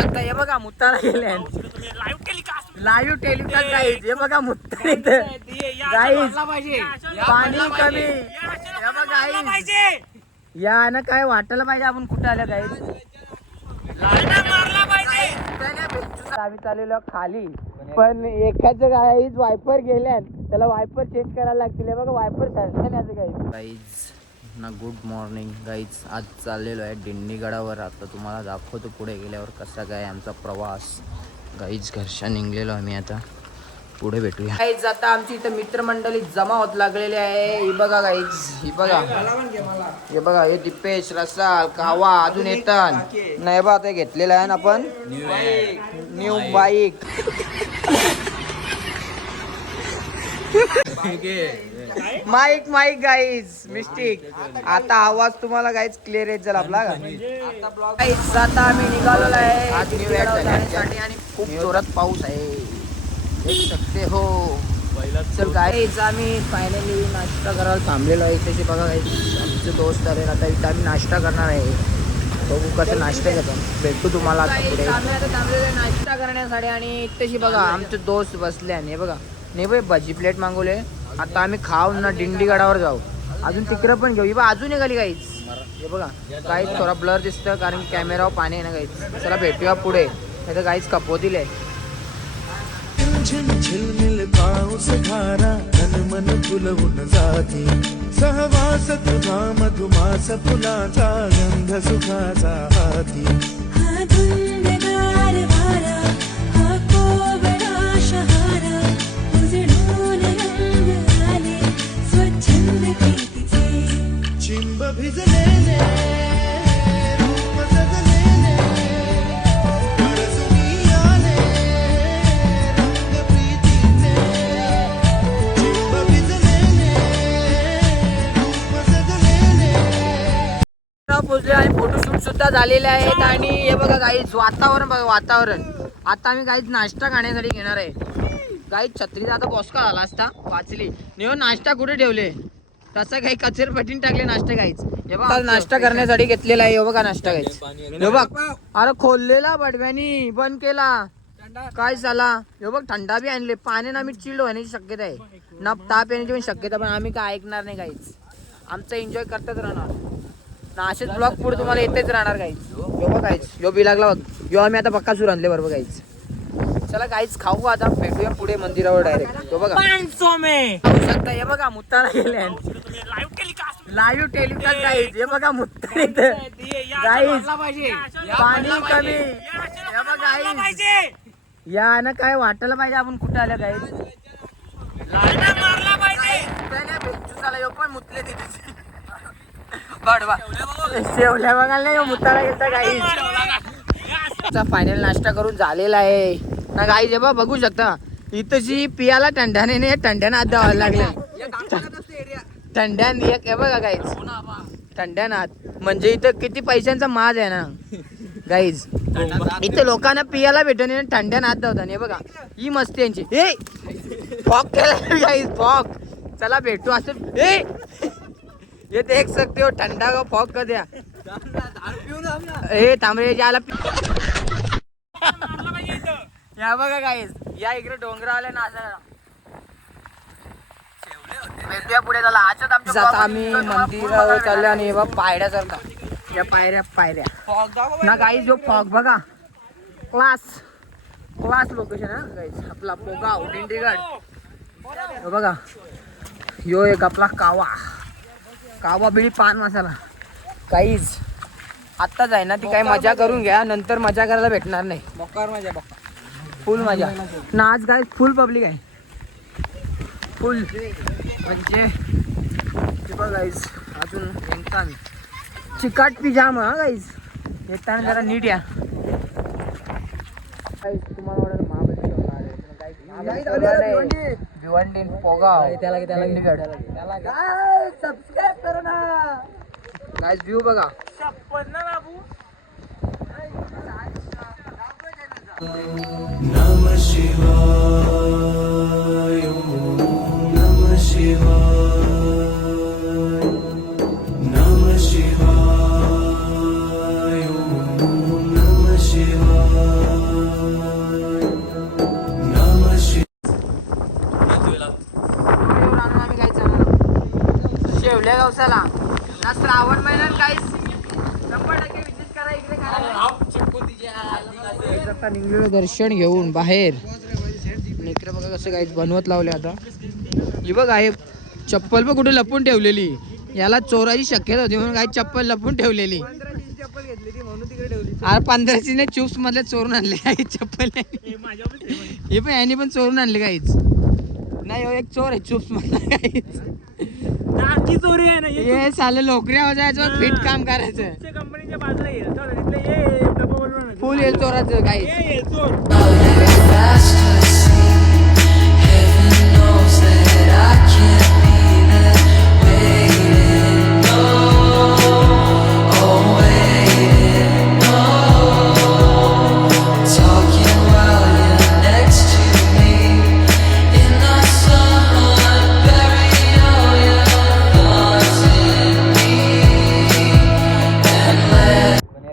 शकता. हे बघा मुत्ताला गेले लाईव्ह टेलिकास्ट गाईज. हे बघा मुत्ता इथं गाईज पाणी कमी. हे बघा गाईज या ना काय वाटायला पाहिजे आपण कुठे आल्या गाईज. आम्ही चाललेलो खाली पण एखाद्या गाईज वायपर गेल्यान त्याला वायपर चेंज करायला लागतील. हे बघा वायपर चालण्याचं गाईज ना. Good morning guys. आज चाललेलो आहे दिंडीगडावर. आता तुम्हाला दाखवतो पुढे गेल्यावर कसा काय आमचा प्रवास. गाईज घरच्या निघलेलो आम्ही आता पुढे भेटूया गाईज. आता आमची इथं मित्रमंडळी जमा होत लागलेली आहे. ही बघा गाईज. ही बघा हे बघा हे दिपेश रसाल कावा अजून येतात नाही बा. आता घेतलेलं आहे ना आपण new bike. Mic mic guys mistake. आता आवाज तुम्हाला गाईज क्लिअर येत जाईल आपला गाईज. आता आम्ही निघालेलो आहे आज न्यू साठी आणि खूप जोरात पाऊस आहे देख शकते हो. चल गाईज आम्ही फायनली नाश्ता करायला थांबलेलो आहे इथे. बघा गाईज आमचे दोस्त आले. आता इथे आम्ही नाश्ता करणार आहे. बघू कसं नाश्ता घेतो भेटू तुम्हाला आता पुढे. आम्ही आता थांबलेलो आहे नाश्ता करण्यासाठी आणि इथेशी बघा आमचे दोस्त बसले आणि बघा नाही बाई भजी प्लेट मागवले. आता आम्ही खाऊन ना दिंडीगडावर जाऊ. अजून तिकडं पण घेऊ. बा अजून निघाली गाईज. हे बघा गाईज थोडा ब्लर दिसतं कारण कॅमेरावर पाणी आहे ना गाईज. चला भेटूया पुढे नाही तर गाईज कपवतील आहे. झिलमिल पाऊस धारा तन मन फुलवून जाते. सहवास तुझा मधुमास फुलाचा गंध सुखाचा हाती. हा धुंदगार वारा हा कोवळा शहारा उजळून रंग आले स्वच्छंद प्रीतीचे. चिंब भिजलेले रूप सजलेले परसुनी आले रंग प्रीतीचे. चिंब भिजलेले रूप सजलेले. पोचले आणि फोटोशूट सुद्धा झालेले आहेत. आणि हे बघा गाईज वातावरण बघा वातावरण. आता आम्ही गाईज नाश्ता खाण्यासाठी घेणार आहे. गाईज छत्रीचा आता बॉस्का झाला असता वाचली नेहो. नाश्ता कुठे ठेवले तसं काही कचेर पटीन टाकले नाश्ता गाईज. हे बघा नाश्ता करण्यासाठी घेतलेला आहे. हे बघा नाश्ता गाईज. हे बघ अरे खोललेला बडव्यानी बंद केला काय झाला. हे बघ थंडा बी आणले. पाण्याने आम्ही चिल्ड होण्याची शक्यता आहे ना ताप येण्याची पण शक्यता. पण आम्ही काय ऐकणार नाही गाईज. आमचं एन्जॉय करतच राहणार ना. असेच ब्लॉग पुढे तुम्हाला येतेच राहणार गाईज. यो बघ गाईज यो बी लागला बघ. यो आम्ही आता बक्का सुरू आणले बरोबर गाईज. चला गाईज खाऊ आता भेटूया पुढे मंदिरावर डायरेक्ट. तो बघा शकता. हे बघा मुत्ताला गेले लाईव्ह टेलिकास्ट गाईज. हे बघा मुत्ता इथं गाईज पाणी कमी. हे बघा गाईज या ना काय वाटायला पाहिजे आपण कुठे आल्या गाईज. पण मुतले तिथे शेवल्या बघायला नाही मुताला गेलता गाईज. फायनल नाश्ता करून झालेला आहे ना गाईज. हे बघ बघू शकता इथंची पियाला टंड्याने नाही टंड्यानं हात द्यावायला लागले. टंड्यान एक हे बघा गाईज टंड्यान हात म्हणजे इथं किती पैशांचा माज आहे ना गाईज. इथं लोकांना पियाला भेटून टंड्यान हात धावतात. हे बघा ही मस्ती यांची. हे फॉक केला गाईज फॉक. चला भेटू असं. ये देख सकते हो ठंडा का फॉग कर दिया. ए थांबरे ज्याला या बघा गाईज या इकडे डोंगरा आले ना असं भेटूया पुढे. झाला आजच आमच्या आम्ही मंदिरावर चालले आणि हे बघ पायऱ्या सारखा या पायऱ्या ना गाईज. जो फॉग बघा क्लास लोकेशन आहे गाईज. आपला पोगाव दिंडीगड. बघा यो एक आपला कावा बिडी पान मसाला काहीच आत्ताच आहे ना. ती काही मजा करून घ्या नंतर मजा करायला भेटणार नाही. फुल मजा ना आज गाईज. फुल पब्लिक आहे फुल म्हणजे गाईज. अजून येताना चिकाट पिजाम हा गाईज. येताना जरा नीट या गाईज. तुम्हाला वाटत महाबळेश्वर भिवंडी पोगाव दिंडीगड. सबस्क्राईब करा ना गाईज. व्ह्यू बघा नमः शिवाय नमः शिवाय नमः शिवाय नमः शिवाय. पावसाला ना श्रावण महिन्यात काहीच 100% विजिट करा इकडे आता निघलेलो दर्शन घेऊन बाहेर. इकडे बघा कसं काही बनवत लावले आता. ही बघ आहे चप्पल पण कुठे लपून ठेवलेली. याला चोराची शक्यता होती म्हणून काही चप्पल लपून ठेवलेली. अरे 1500 चिप्स मधले चोरून आणले काही चप्पल नाही. हे पण यांनी पण चोरून आणले काहीच नाही. एक चोर आहे चिप्स मधला काहीच. चोरी आहे ना हे साले नोकऱ्या वाजायचं फिट काम करायचं. कंपनीच्या बाजूला फुल येईल चोराचं काही.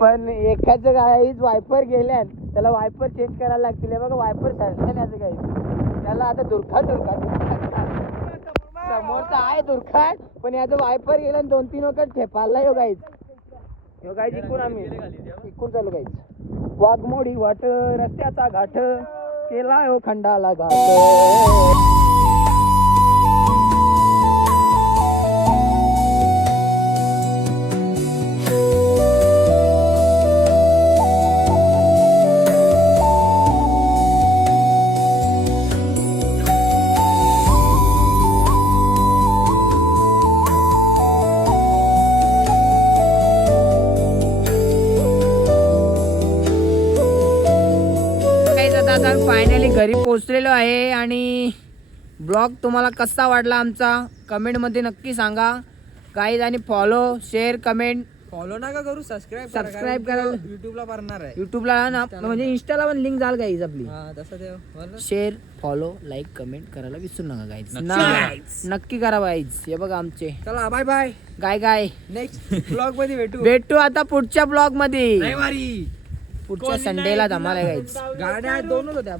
पण एखादं काहीच वायपर गेल्यान त्याला वायपर चेंज करायला लागतील. हे बघा वायपर सरकण्याचं काही त्याला आता दुर्खाट समोरचा आहे दुर्खाट पण याचं वायपर गेलं 2-3 वखत ठेपाला. यो गाईच इकून आम्ही इकून चालू गाईच. वाघमोडी वाट रस्त्याचा घाट केला हो खंडाला घाट. आता फायनली घरी पोहोचलेलो आहे आणि ब्लॉग तुम्हाला कसा वाटला आमचा कमेंटमध्ये नक्की सांगा गाईज. आणि फॉलो शेअर कमेंट फॉलो नका करू सबस्क्राईब करायला युट्यूबला भरणार आहे. युट्यूबला ना म्हणजे इंस्टाला पण लिंक जाल गाईज आपली. तसं शेअर फॉलो लाईक कमेंट करायला विसरू नका गाईज. नक्की करा गाईज. हे बघा आमचे चला bye bye. Guy next blog मध्ये भेटू आता पुढच्या ब्लॉग मध्ये. रविवारी पुढच्या संडेला धमाल आहे गाईज. गाड्या दोनच होत्या.